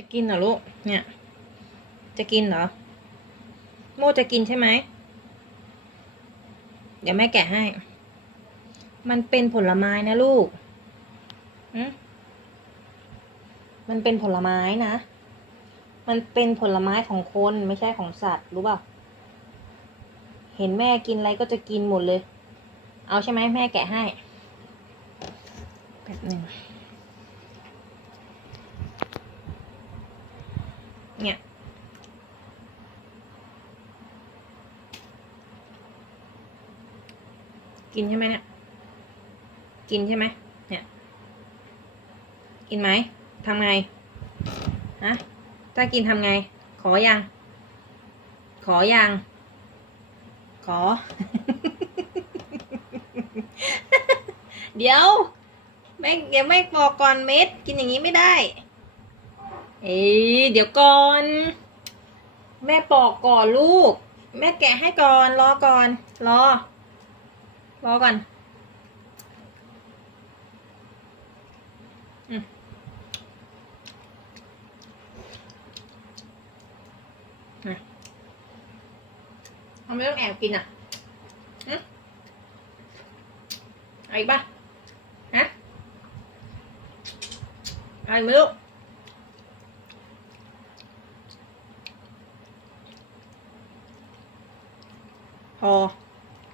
จะกินเหรอลูก เนี่ย จะกินเหรอ โมจะกินใช่ไหม เดี๋ยวแม่แกะให้ มันเป็นผลไม้นะลูกมันเป็นผลไม้นะ มันเป็นผลไม้ของคนไม่ใช่ของสัตว์รู้เปล่า เห็นแม่กินอะไรก็จะกินหมดเลย เอาใช่ไหมแม่แกะให้แป๊บหนึ่ง เนี่ยกินใช่ไหมเนี่ย กินใช่ไหมเนี่ย กินไหมทำไง ฮะ ถ้ากินทำไง ขอยัง ขอยัง ขอ เดี๋ยว แม่เดี๋ยวแม่บอกก่อนเม็ด กินอย่างนี้ไม่ได้ เอ้เดี๋ยวก่อน แม่ปอกก่อนลูก แม่แกะให้ก่อน รอก่อน รอ รอก่อนทำไมต้องแอบกินอะอาอีกป่ะฮะอาอีกไหมลู กพอ